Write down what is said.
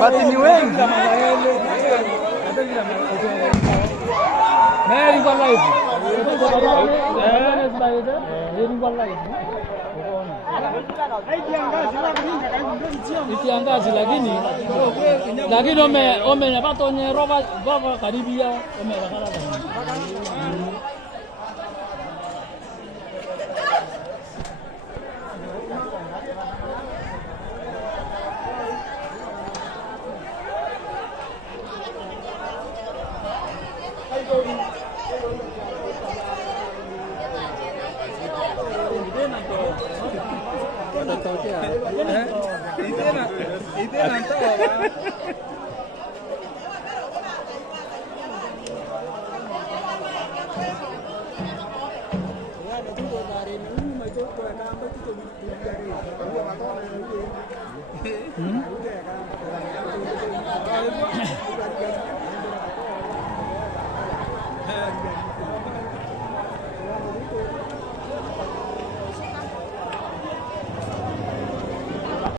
Bati ni wengi. Mary kwa live. Ikiangazi lakini ome napato nye roba karibia ome bakala.